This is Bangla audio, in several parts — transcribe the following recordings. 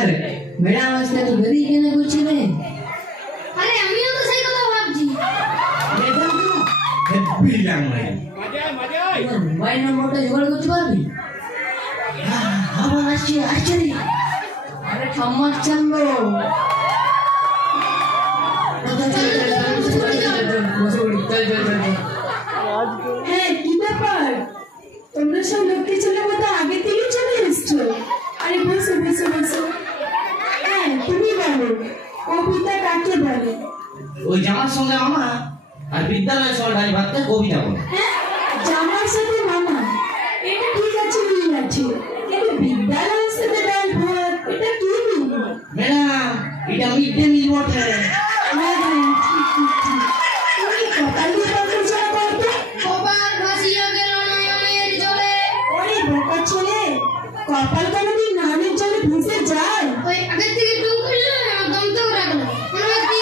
আরে ম্যাডাম আজকে তো দেরি কেন করছে রে? আরে আমিও তো সেই কথা ভাবছি। ম্যাডাম তো হ্যাপি জামাই মোবাইল নম্বরটা জোগাড় করতে পারবি? আবার আসছে রে। আরে ঠাম্মার চান্দ হ্যাঁ কি ব্যাপার, তোমরা সব লক্ষ্মী ছেলের মতো আগে থেকে চলে এসছো? আরে বসো বসো বসো। হ্যাঁ তুমি বলো, কবিতা কাকে বলে? ওই জামার সঙ্গে মামা আর বিদ্যালয়ের সঙ্গে ডাল ভাতকে কবিতা বলে। হ্যাঁ জামার সাথে মামা, এটা ঠিক আছে মিল আছে, কিন্তু বিদ্যালয়ের সাথে ডাল ভাত এটা কি মিল? ম্যাডাম এটা মিড ডে মিল বটে। হ্যাঁ হ্যাঁ ঠিক ঠিক ঠিক। তুমি কপাল দিয়ে পড়াশোনা করতে? কপাল ভাসিয়া গেল নয়নের জলে। ওরে বোকা ছেলে, কপাল কোনোদিন নয়নের জলে ভেসে যায়? ওই আগের থেকে টুক করলো আমার দম তো রাখলো। মনে হয় কি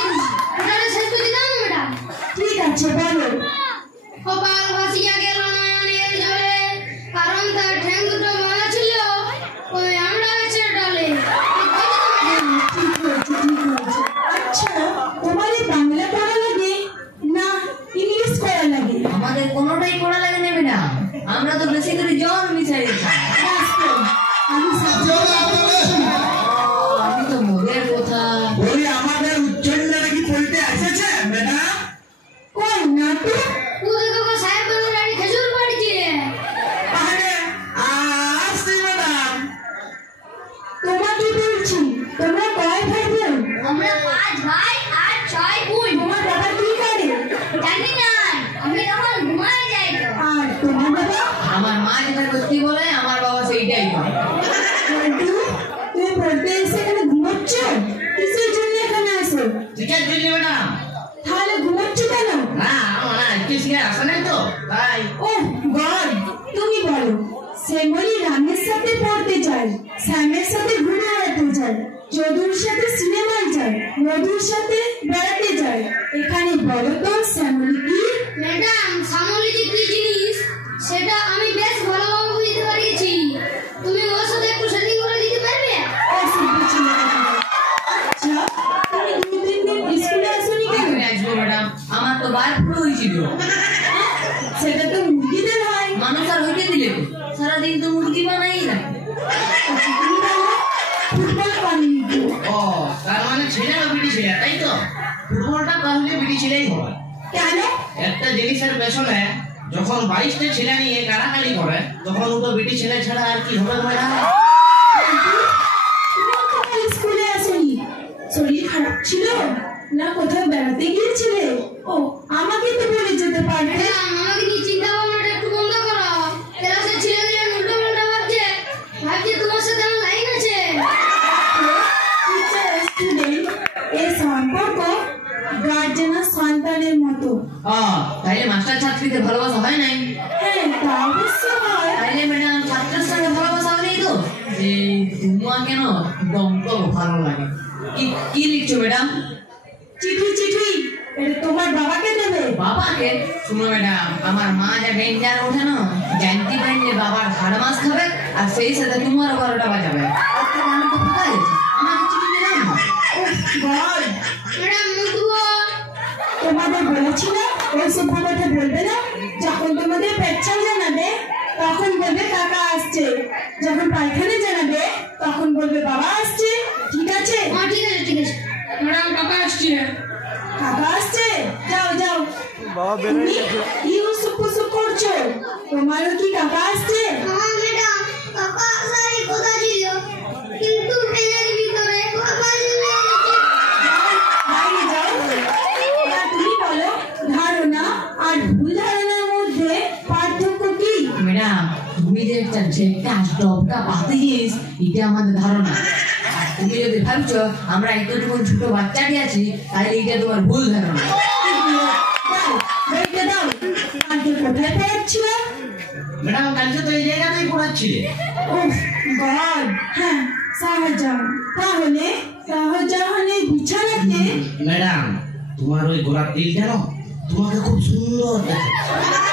ওটা শেষ করে দিলাম না ম্যাডাম। ঠিক আছে বলো। কপাল ভাসিয়া গেল নয়নের জলে, কারণ তার ঠ্যাং দুটো ভাঙা ছিল ওই আমরা গাছের ডালে। ঠিক হয়েছে ঠিক হয়েছে। আচ্ছা তোমার এই বাংলা পড়া লাগে না ইংলিশ পড়া লাগে? আমাদের কোনোটাই পড়া লাগে না ম্যাডাম, আমরা তো বেশি করে জ্বর মিশাই দিতাম। আমি আমি তো মনের কথা বলি আমাদের উচ্চারণটা কি পড়তে এসেছে ম্যাডাম? কই না তো? ও দেখো সাহেব বাড়ি খেজুর পাড়িছে। আরে আসছি ম্যাডাম। তোমাকে বলছি, তোমরা কয় ভাই বোন? আমরা 5 ভাই আর 6 বোন। তোমার বাবা কি করে? জানি না, আমি তখন ঘুমায় যাই তো। আর তোমার বাবা? আমার মা যেটা করতে বলে আমার বাবা সেইটাই করে। বল্টু, তুমি পড়তে এসে এখানে ঘুমোচ্ছ? কিসের জন্য এখানে আসো? ঠিক আছে ম্যাডাম। তাহলে ঘুমোচ্ছ কেন? না আমার কিছু আসে নাই তো তাই। ও গড, তুমি বলো শ্যামলী রামের সাথে পড়তে চায়, শ্যামের সাথে ঘুরে বেড়াতে যায়, যদুর সাথে সিনেমায় যায়, মধুর সাথে বেড়াতে যায়। এখানে বলো তো শ্যামলী কি? ম্যাডাম সামলি যে কি জিনিস সেটা আমি বেশ ভালোভাবে বুঝতে পারিছি। তুমি ওর সাথে একটু সেটিং করে দিতে পারবে? ও সিম্পল ছিল কথা। আচ্ছা তুমি 2-3 দিন স্কুলে আসোনি কি কেন? করে আসবো ম্যাডাম, আমার তো বার পুরো হয়েছিল। সেটা তো মুরগিদের হয়। মানুষ আর হইতে দিলে তো সারাদিন তো মুরগি বানাই না। আচ্ছা তুমি বলো ফুটবল পানি তো। ও তার মানে ছেলে না বিটি ছেলে তাই তো? ফুটবলটা তাহলে বিটি ছেলেই হবে। কেন? একটা জিনিসের পেছনে যখন 22টা ছেলে নিয়ে কাড়াকাড়ি করে তখন ওটা বিটি ছেলে ছাড়া আর কি হবে ম্যাডাম? তুমি কাল স্কুলে আসোনি, শরীর খারাপ ছিল না কোথাও বেড়াতে গিয়েছিলে? ও আমাকে তো বলে যেতে পারবে। ম্যাডাম আমাকে নিয়ে চিন্তা ভাবনাটা একটু বন্ধ করো। ক্লাসের ছেলেগুলো উল্টো পাল্টা ভাবছে, তোমার সাথে আমার লাইন আছে। টিচার স্টুডেন্ট এই সম্পর্ক গার্জেন আর সন্তানের মতো। তাইলে মাস্টার ছাত্রীদের ভালোবাসা হয় নাই? হ্যাঁ তা অবশ্য হয়। তাইলে ম্যাডাম ছাত্রের সঙ্গে ভালোবাসা হয়নি তো? এই তোমা কেন দম তো ভালো লাগে। কি লিখছো ম্যাডাম? চিঠি চিঠি, এটা তোমার বাবাকে দেবে? বাবাকে? শুনো ম্যাডাম, আমার মা যা ডেঞ্জার ওঠে না, জানতে পারলে বাবার হাড় মাস খাবে আর সেই সাথে তোমারও 12টা বাজাবে। আর তো আমি তো ফাঁকা গেছি, আমাকে চিঠি দিলাম না। বল, ম্যাডাম মুখবো। তোমাদের বলেছি না ওইসব কথা বলবে না। যখন তোমাদের পেচ্ছাল জানাবে তখন বলবে কাকা আসছে, যখন পায়খানা জানাবে তখন বলবে বাবা আসছে। ঠিক আছে? হ্যাঁ ঠিক আছে ঠিক আছে। ম্যাডাম কাকা আসছে। কাকা আসছে, যাও যাও। তুমি কি উসুক পুসুক করছো? তোমারও কি কাকা আসছে? হ্যাঁ ম্যাডাম কাকা আসারই কথা ছিল, কিন্তু ট্রেনের ভিতরে কাকা চলে এসেছে। বাইরে যাও। এবার তুমি বলো ধারণা আর ভুল ধারণার মধ্যে পার্থক্য কি? ম্যাডাম তুমি যে একটা স্টপটা পাতিস এটা আমাদের ধারণা, আর তুমি যদি ভাবছো আমরা এতটুকু ছোট বাচ্চাটি আছি তাহলে এটা তোমার ভুল ধারণা। দাও বইটা দাও। কালকে কোথায় পড়াচ্ছিল? ম্যাডাম কালকে তো এই জায়গাতেই পড়াচ্ছিলে। উফ গড, হ্যাঁ শাহজাহান। তাহলে শাহজাহানের বিছানাতে ম্যাডাম তোমার ওই গোলাপ দিল কেন তোমাকে খুব সুন্দর দেখে।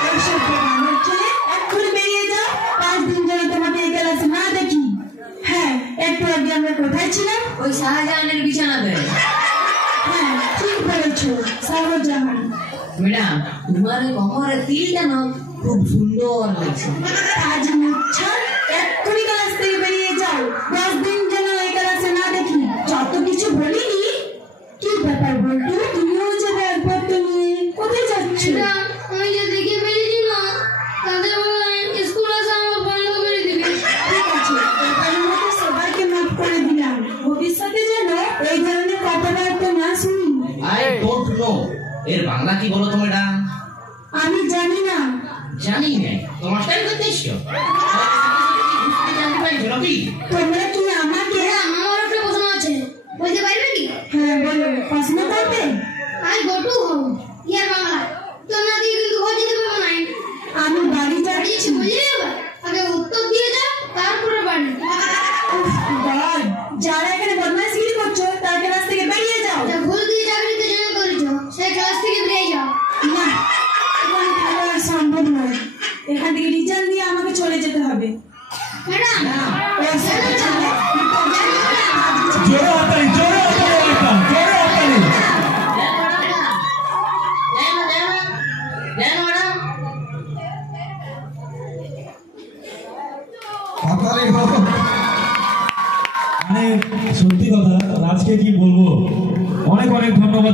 ওইসব বানানোর ছেলে এক্ষুনি বেরিয়ে যাও। 5 দিন ধরে তোমাকে এই ক্লাসে না দেখি। হ্যাঁ একটু আগে আমরা কোথায় ছিলাম? ওই শাহজাহানের বিছানাতে। হ্যাঁ ঠিক বলেছো, শাহজাহান। ম্যাডাম তোমার ওই কোমরের তিলটা না খুব সুন্দর লাগছে। আজ মুচ্ছা এক্ষুনি ক্লাস থেকে বেরিয়ে যাও, 10 দিন যেন এই ক্লাসে না দেখি। যত কিছু বলিনি। কি ব্যাপার বলতো, তুমিও যে ব্যাগপত্র নিয়ে কোথায় যাচ্ছ? ম্যাডাম আমি যে দেখে ফেলেছি না, তাদের মনে হয় স্কুল আসা আমার বন্ধ করে দিবে। ঠিক আছে, এবারের মতো সবাইকে মাফ করে দিলাম। ভবিষ্যতে যেন এই ধরনের কথাবার্তা না শুনি। আই ডোন্ট নো এর বাংলা কি বলো তো ম্যাডাম? আমি জানি না। জানি না তোমার টাইম করতে এসছো জানতে পারছো নাকি? তোমরা কি আমাকে? ম্যাডাম আমার একটা প্রশ্ন আছে, বলতে পারবে কি? হ্যাঁ বলো, প্রশ্ন করবে? আই গো টু হোম ইয়ার বাংলা তোমরা দিয়ে কিন্তু বুঝতে পারবো না। আমি বাড়ি বাড়ি যাচ্ছি। বুঝে যাবে, আগে উত্তর দিয়ে যাও তারপরে বাড়ি। উফ, গড, যারা এখানে বদমাইশগিরি করছো তার ক্লাস থেকে বেরিয়ে যাও। যা ভুল দিয়ে চাকরিতে জয়েন করেছো সেই ক্লাস থেকে বেরিয়ে যাও। না, এখন ভালো আর সম্ভব নয়। এখান থেকে রিজাইন দিয়ে আমাকে চলে যেতে হবে। ম্যাডাম ওর সাথে চলে। জোরে হাততালি, জোরে হাততালি, একটা জোরে হাততালি। হাততালি হোক। মানে সত্যি কথা, রাজকে কি বলবো, অনেক অনেক ধন্যবাদ।